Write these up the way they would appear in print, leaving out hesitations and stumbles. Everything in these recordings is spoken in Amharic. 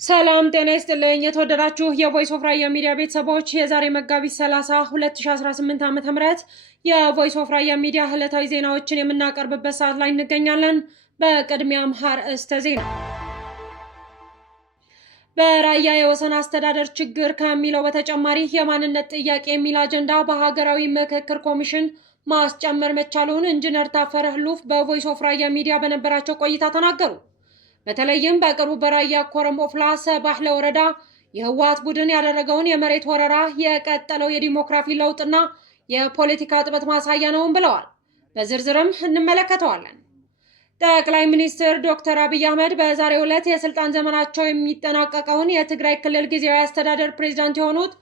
ሰላም ጤና ይስጥልኝ የተወደዳችሁ የቮይስ ኦፍ ራያ ሚዲያ ቤተሰቦች የዛሬ መጋቢት 30 2018 ዓ.ም የቮይስ ኦፍ ራያ ሚዲያ ዕለታዊ ዜናዎችን የምናቀርብበት ሰዓት ላይ እንገኛለን። በቅድሚያም አርዕስተ ዜና። በራያ የወሰን አስተዳደር ችግር ከሚለው በተጨማሪ የማንነት ጥያቄ የሚል አጀንዳ በሀገራዊ ምክክር ኮሚሽን ማስጨመር መቻሉን ኢንጂነር ታፈረ ህሉፍ በቮይስ ኦፍ ራያ ሚዲያ በነበራቸው ቆይታ ተናገሩ። በተለይም በቅርቡ በራያ ኮረም ኦፍላ ሰባህ ለወረዳ የህወሓት ቡድን ያደረገውን የመሬት ወረራ የቀጠለው የዲሞክራሲ ለውጥና የፖለቲካ ጥበት ማሳያ ነው ብለዋል። በዝርዝርም እንመለከተዋለን። ጠቅላይ ሚኒስትር ዶክተር አብይ አህመድ በዛሬው ዕለት የስልጣን ዘመናቸው የሚጠናቀቀውን የትግራይ ክልል ጊዜያዊ አስተዳደር ፕሬዝዳንት የሆኑት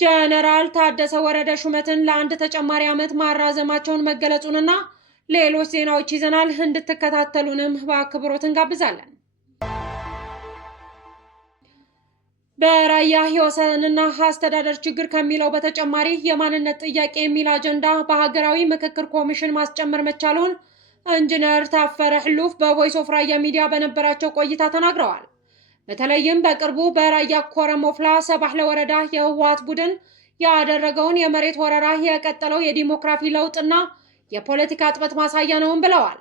ጀነራል ታደሰ ወረደ ሹመትን ለአንድ ተጨማሪ ዓመት ማራዘማቸውን መገለጹንና ሌሎች ዜናዎች ይዘናል። እንድትከታተሉንም በአክብሮት እንጋብዛለን። በራያ የወሰንና አስተዳደር ችግር ከሚለው በተጨማሪ የማንነት ጥያቄ የሚል አጀንዳ በሀገራዊ ምክክር ኮሚሽን ማስጨመር መቻሉን ኢንጂነር ታፈረ ህሉፍ በቮይስ ኦፍ ራያ ሚዲያ በነበራቸው ቆይታ ተናግረዋል። በተለይም በቅርቡ በራያ ኮረም ኦፍላ ሰባህ ለወረዳ የህወሓት ቡድን ያደረገውን የመሬት ወረራ የቀጠለው የዲሞክራሲ ለውጥና የፖለቲካ ጥበት ማሳያ ነው ብለዋል።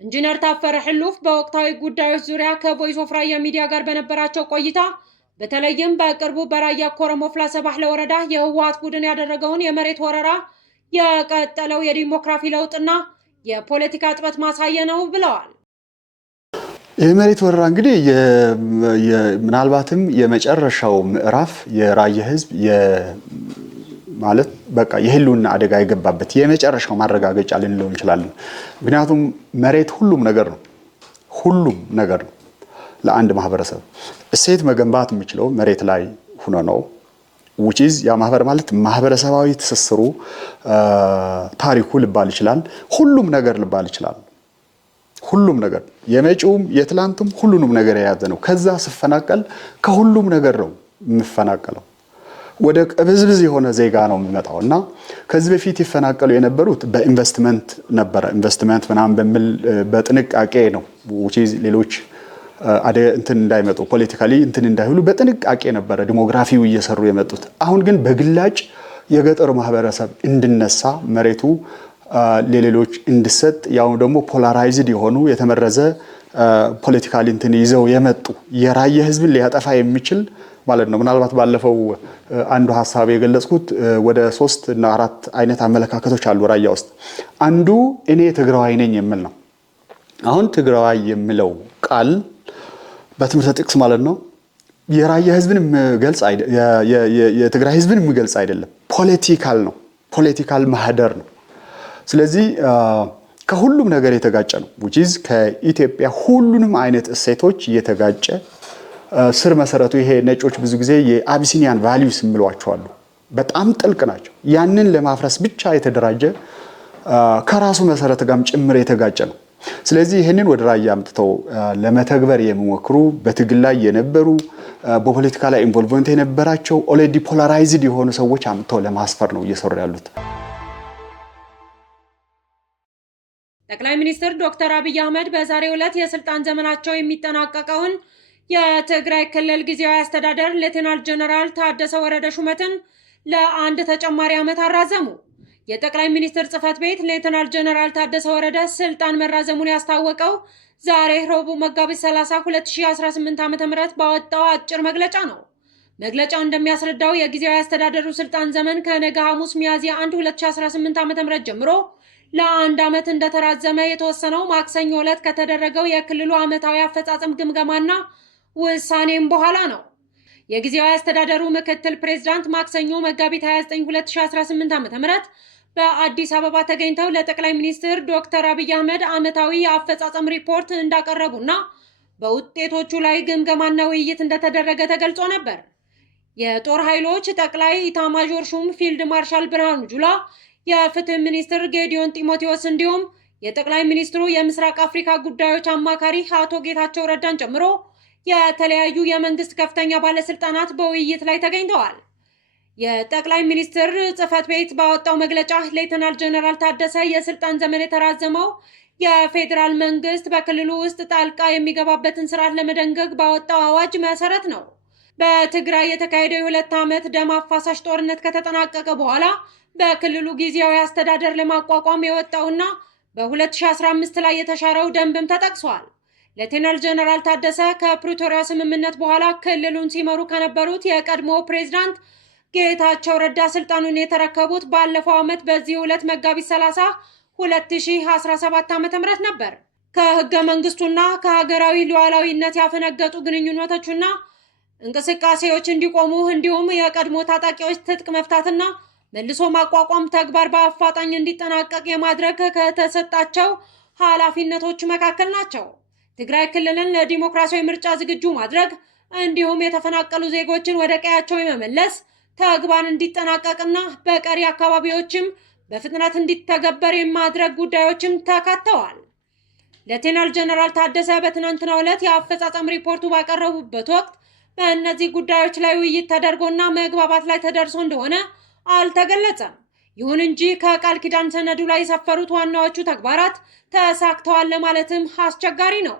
ኢንጂነር ታፈረ ህሉፍ በወቅታዊ ጉዳዮች ዙሪያ ከቮይስ ኦፍ ራያ ሚዲያ ጋር በነበራቸው ቆይታ በተለይም በቅርቡ በራያ ኮረም ኦፍላ ሰባህ ለወረዳ የህወሓት ቡድን ያደረገውን የመሬት ወረራ የቀጠለው የዲሞክራሲ ለውጥና የፖለቲካ ጥበት ማሳያ ነው ብለዋል። የመሬት ወረራ እንግዲህ ምናልባትም የመጨረሻው ምዕራፍ የራያ ህዝብ ማለት በቃ የህልውና አደጋ የገባበት የመጨረሻው ማረጋገጫ ልንለው እንችላለን። ምክንያቱም መሬት ሁሉም ነገር ነው። ሁሉም ነገር ነው። ለአንድ ማህበረሰብ እሴት መገንባት የሚችለው መሬት ላይ ሆኖ ነው። which is ያ ማህበር ማለት ማህበረሰባዊ ትስስሩ ታሪኩ ልባል ይችላል። ሁሉም ነገር ልባል ይችላል። ሁሉም ነገር የመጪውም የትላንቱም ሁሉንም ነገር የያዘ ነው። ከዛ ስፈናቀል ከሁሉም ነገር ነው የምፈናቀለው። ወደ ቅብዝብዝ የሆነ ዜጋ ነው የሚመጣውና ከዚህ በፊት ይፈናቀሉ የነበሩት በኢንቨስትመንት ነበረ። ኢንቨስትመንት ምናምን በሚል በጥንቃቄ ነው which is ሌሎች እንትን እንዳይመጡ ፖለቲካሊ እንትን እንዳይሁሉ በጥንቃቄ ነበረ ዲሞግራፊው እየሰሩ የመጡት። አሁን ግን በግላጭ የገጠሩ ማህበረሰብ እንድነሳ መሬቱ ለሌሎች እንድሰጥ ያው ደግሞ ፖላራይዝድ የሆኑ የተመረዘ ፖለቲካሊ እንትን ይዘው የመጡ የራያ ህዝብን ሊያጠፋ የሚችል ማለት ነው። ምናልባት ባለፈው አንዱ ሐሳብ የገለጽኩት ወደ 3 እና 4 አይነት አመለካከቶች አሉ ራያ ውስጥ። አንዱ እኔ ትግራዋይ ነኝ የሚል ነው። አሁን ትግራዋይ የሚለው ቃል በትምህርት ጥቅስ ማለት ነው የራያ ህዝብን የሚገልጽ አይደለም፣ የትግራይ ህዝብን የሚገልጽ አይደለም። ፖለቲካል ነው። ፖለቲካል ማህደር ነው። ስለዚህ ከሁሉም ነገር የተጋጨ ነው which is ከኢትዮጵያ ሁሉንም አይነት እሴቶች የተጋጨ ስር መሰረቱ ይሄ ነጮች ብዙ ጊዜ የአቢሲኒያን ቫልዩስ የሚሏቸው አሉ። በጣም ጥልቅ ናቸው። ያንን ለማፍረስ ብቻ የተደራጀ ከራሱ መሰረት ጋርም ጭምር የተጋጨ ነው። ስለዚህ ይሄንን ወደ ራያ አምጥተው ለመተግበር የሚሞክሩ በትግል ላይ የነበሩ በፖለቲካ ላይ ኢንቮልቭመንት የነበራቸው ኦልሬዲ ፖላራይዝድ የሆኑ ሰዎች አምጥተው ለማስፈር ነው እየሰሩ ያሉት። ጠቅላይ ሚኒስትር ዶክተር አብይ አህመድ በዛሬው ዕለት የስልጣን ዘመናቸው የሚጠናቀቀውን የትግራይ ክልል ጊዜያዊ አስተዳደር ሌተናል ጀነራል ታደሰ ወረደ ሹመትን ለአንድ ተጨማሪ ዓመት አራዘሙ። የጠቅላይ ሚኒስትር ጽህፈት ቤት ሌተናል ጀነራል ታደሰ ወረደ ስልጣን መራዘሙን ያስታወቀው ዛሬ ረቡዕ መጋቢት 30 2018 ዓ.ም ባወጣው አጭር መግለጫ ነው። መግለጫው እንደሚያስረዳው የጊዜያዊ አስተዳደሩ ስልጣን ዘመን ከነገ ሐሙስ ሚያዝያ 1 2018 ዓ.ም ጀምሮ ለአንድ ዓመት እንደተራዘመ የተወሰነው ማክሰኞ ዕለት ከተደረገው የክልሉ ዓመታዊ አፈጻጸም ግምገማና ውሳኔም በኋላ ነው። የጊዜያዊ አስተዳደሩ ምክትል ፕሬዝዳንት ማክሰኞ መጋቢት 29 2018 ዓ.ም በአዲስ አበባ ተገኝተው ለጠቅላይ ሚኒስትር ዶክተር አብይ አህመድ ዓመታዊ የአፈጻጸም ሪፖርት እንዳቀረቡና በውጤቶቹ ላይ ግምገማና ውይይት እንደተደረገ ተገልጾ ነበር። የጦር ኃይሎች ጠቅላይ ኢታማዦር ሹም ፊልድ ማርሻል ብርሃኑ ጁላ፣ የፍትህ ሚኒስትር ጌዲዮን ጢሞቴዎስ እንዲሁም የጠቅላይ ሚኒስትሩ የምስራቅ አፍሪካ ጉዳዮች አማካሪ አቶ ጌታቸው ረዳን ጨምሮ የተለያዩ የመንግስት ከፍተኛ ባለስልጣናት በውይይት ላይ ተገኝተዋል። የጠቅላይ ሚኒስትር ጽህፈት ቤት ባወጣው መግለጫ ሌተናል ጀነራል ታደሰ የስልጣን ዘመን የተራዘመው የፌዴራል መንግስት በክልሉ ውስጥ ጣልቃ የሚገባበትን ስርዓት ለመደንገግ ባወጣው አዋጅ መሰረት ነው። በትግራይ የተካሄደው የ2 ዓመት ደም አፋሳሽ ጦርነት ከተጠናቀቀ በኋላ በክልሉ ጊዜያዊ አስተዳደር ለማቋቋም የወጣውና በ2015 ላይ የተሻረው ደንብም ተጠቅሷል። ሌተናል ጀነራል ታደሰ ከፕሪቶሪያ ስምምነት በኋላ ክልሉን ሲመሩ ከነበሩት የቀድሞ ፕሬዝዳንት ጌታቸው ረዳ ስልጣኑን የተረከቡት ባለፈው ዓመት በዚህ ዕለት መጋቢት 30 2017 ዓ.ም ነበር። ከህገ መንግስቱና ከሀገራዊ ሉዓላዊነት ያፈነገጡ ግንኙነቶችና እንቅስቃሴዎች እንዲቆሙ እንዲሁም የቀድሞ ታጣቂዎች ትጥቅ መፍታትና መልሶ ማቋቋም ተግባር በአፋጣኝ እንዲጠናቀቅ የማድረግ ከተሰጣቸው ኃላፊነቶች መካከል ናቸው። ትግራይ ክልልን ለዲሞክራሲያዊ ምርጫ ዝግጁ ማድረግ እንዲሁም የተፈናቀሉ ዜጎችን ወደ ቀያቸው የመመለስ ተግባር እንዲጠናቀቅና በቀሪ አካባቢዎችም በፍጥነት እንዲተገበር የማድረግ ጉዳዮችም ተካተዋል። ሌተናል ጀነራል ታደሰ በትናንትናው ዕለት የአፈጻጸም ሪፖርቱ ባቀረቡበት ወቅት በእነዚህ ጉዳዮች ላይ ውይይት ተደርጎና መግባባት ላይ ተደርሶ እንደሆነ አልተገለጸም። ይሁን እንጂ ከቃል ኪዳን ሰነዱ ላይ የሰፈሩት ዋናዎቹ ተግባራት ተሳክተዋል ለማለትም አስቸጋሪ ነው።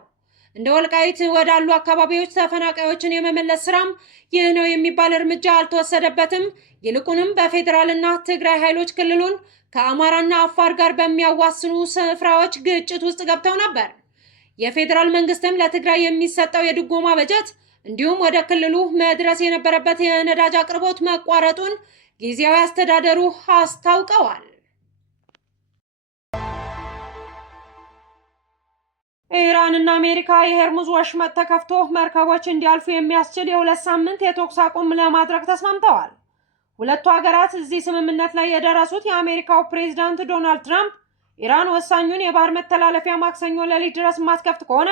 እንደ ወልቃይት ወዳሉ አካባቢዎች ተፈናቃዮችን የመመለስ ስራም ይህ ነው የሚባል እርምጃ አልተወሰደበትም። ይልቁንም በፌዴራልና ትግራይ ኃይሎች ክልሉን ከአማራና አፋር ጋር በሚያዋስኑ ስፍራዎች ግጭት ውስጥ ገብተው ነበር። የፌዴራል መንግስትም ለትግራይ የሚሰጠው የድጎማ በጀት እንዲሁም ወደ ክልሉ መድረስ የነበረበት የነዳጅ አቅርቦት መቋረጡን ጊዜያዊ አስተዳደሩ አስታውቀዋል። ኢራንና አሜሪካ የሆርሙዝ ወሽመጥ ተከፍቶ መርከቦች እንዲያልፉ የሚያስችል የ2 ሳምንት የተኩስ አቁም ለማድረግ ተስማምተዋል። ሁለቱ ሀገራት እዚህ ስምምነት ላይ የደረሱት የአሜሪካው ፕሬዝዳንት ዶናልድ ትራምፕ ኢራን ወሳኙን የባህር መተላለፊያ ማክሰኞ ሌሊት ድረስ ማስከፍት ከሆነ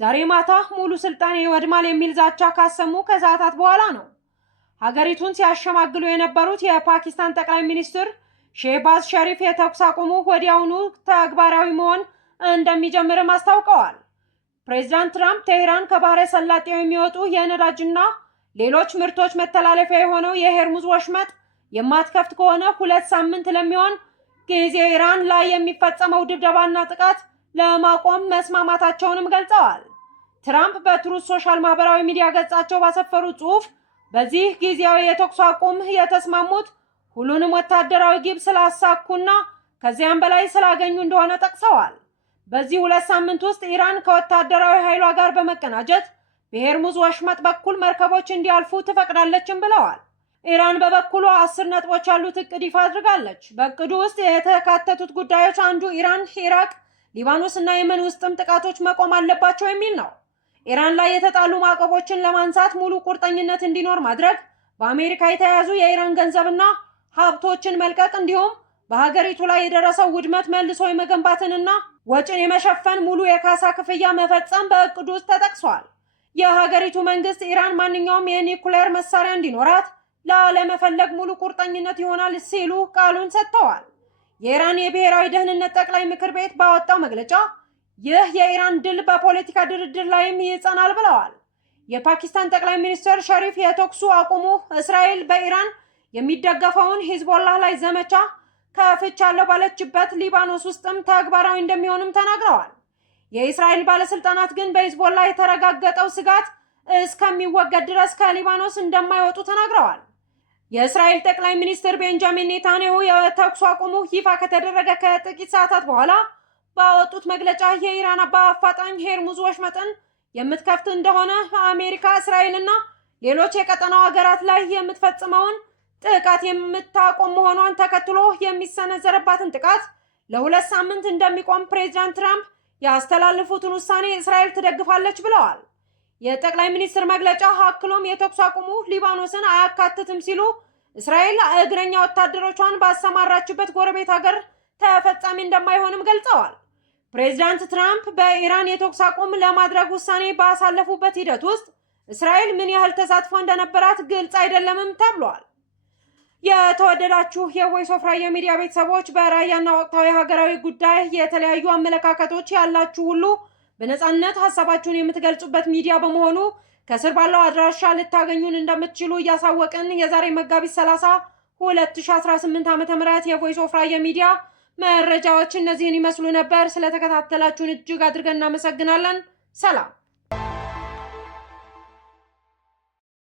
ዛሬ ማታ ሙሉ ስልጣኔ ይወድማል የሚል ዛቻ ካሰሙ ከሰዓታት በኋላ ነው። ሀገሪቱን ሲያሸማግሉ የነበሩት የፓኪስታን ጠቅላይ ሚኒስትር ሼህባዝ ሸሪፍ የተኩስ አቁሙ ወዲያውኑ ተግባራዊ መሆን እንደሚጀምርም አስታውቀዋል። ፕሬዝዳንት ትራምፕ ቴህራን ከባህረ ሰላጤው የሚወጡ የነዳጅና ሌሎች ምርቶች መተላለፊያ የሆነው የሆርሙዝ ወሽመጥ የማትከፍት ከሆነ 2 ሳምንት ለሚሆን ጊዜ ኢራን ላይ የሚፈጸመው ድብደባና ጥቃት ለማቆም መስማማታቸውንም ገልጸዋል። ትራምፕ በትሩዝ ሶሻል ማህበራዊ ሚዲያ ገጻቸው ባሰፈሩት ጽሑፍ በዚህ ጊዜያዊ የተኩስ አቁም የተስማሙት ሁሉንም ወታደራዊ ግብ ስላሳኩና ከዚያም በላይ ስላገኙ እንደሆነ ጠቅሰዋል። በዚህ 2 ሳምንት ውስጥ ኢራን ከወታደራዊ ኃይሏ ጋር በመቀናጀት በሆርሙዝ ወሽመጥ በኩል መርከቦች እንዲያልፉ ትፈቅዳለችም ብለዋል። ኢራን በበኩሏ 10 ነጥቦች ያሉት እቅድ ይፋ አድርጋለች። በእቅዱ ውስጥ የተካተቱት ጉዳዮች አንዱ ኢራን፣ ኢራቅ፣ ሊባኖስ እና የመን ውስጥም ጥቃቶች መቆም አለባቸው የሚል ነው። ኢራን ላይ የተጣሉ ማዕቀቦችን ለማንሳት ሙሉ ቁርጠኝነት እንዲኖር ማድረግ፣ በአሜሪካ የተያዙ የኢራን ገንዘብና ሀብቶችን መልቀቅ እንዲሁም በሀገሪቱ ላይ የደረሰው ውድመት መልሶ የመገንባትንና ወጪን የመሸፈን ሙሉ የካሳ ክፍያ መፈጸም በእቅዱ ውስጥ ተጠቅሷል። የሀገሪቱ መንግስት ኢራን ማንኛውም የኒኩሌር መሳሪያ እንዲኖራት ላለመፈለግ ሙሉ ቁርጠኝነት ይሆናል ሲሉ ቃሉን ሰጥተዋል። የኢራን የብሔራዊ ደህንነት ጠቅላይ ምክር ቤት ባወጣው መግለጫ ይህ የኢራን ድል በፖለቲካ ድርድር ላይም ይጸናል ብለዋል። የፓኪስታን ጠቅላይ ሚኒስትር ሸሪፍ የተኩሱ አቁሙ እስራኤል በኢራን የሚደገፈውን ሂዝቦላህ ላይ ዘመቻ ከፍቻለሁ ባለችበት ሊባኖስ ውስጥም ተግባራዊ እንደሚሆንም ተናግረዋል። የእስራኤል ባለስልጣናት ግን በሂዝቦላህ የተረጋገጠው ስጋት እስከሚወገድ ድረስ ከሊባኖስ እንደማይወጡ ተናግረዋል። የእስራኤል ጠቅላይ ሚኒስትር ቤንጃሚን ኔታንያሁ የተኩስ አቁሙ ይፋ ከተደረገ ከጥቂት ሰዓታት በኋላ ባወጡት መግለጫ የኢራን በአፋጣኝ ሆርሙዝ ወሽመጥን የምትከፍት እንደሆነ አሜሪካ፣ እስራኤልና ሌሎች የቀጠናው ሀገራት ላይ የምትፈጽመውን ጥቃት የምታቆም መሆኗን ተከትሎ የሚሰነዘረባትን ጥቃት ለ2 ሳምንት እንደሚቆም ፕሬዝዳንት ትራምፕ ያስተላለፉትን ውሳኔ እስራኤል ትደግፋለች ብለዋል። የጠቅላይ ሚኒስትር መግለጫ አክሎም የተኩስ አቁሙ ሊባኖስን አያካትትም ሲሉ እስራኤል እግረኛ ወታደሮቿን ባሰማራችበት ጎረቤት ሀገር ተፈጻሚ እንደማይሆንም ገልጸዋል። ፕሬዝዳንት ትራምፕ በኢራን የተኩስ አቁም ለማድረግ ውሳኔ ባሳለፉበት ሂደት ውስጥ እስራኤል ምን ያህል ተሳትፎ እንደነበራት ግልጽ አይደለምም ተብሏል። የተወደዳችሁ የቮይስ ኦፍ ራያ ሚዲያ ቤተሰቦች በራያና ወቅታዊ ሀገራዊ ጉዳይ የተለያዩ አመለካከቶች ያላችሁ ሁሉ በነጻነት ሀሳባችሁን የምትገልጹበት ሚዲያ በመሆኑ ከስር ባለው አድራሻ ልታገኙን እንደምትችሉ እያሳወቅን የዛሬ መጋቢት 30 2018 ዓ.ም የቮይስ ኦፍ ራያ ሚዲያ መረጃዎች እነዚህን ይመስሉ ነበር። ስለተከታተላችሁን እጅግ አድርገን እናመሰግናለን። ሰላም።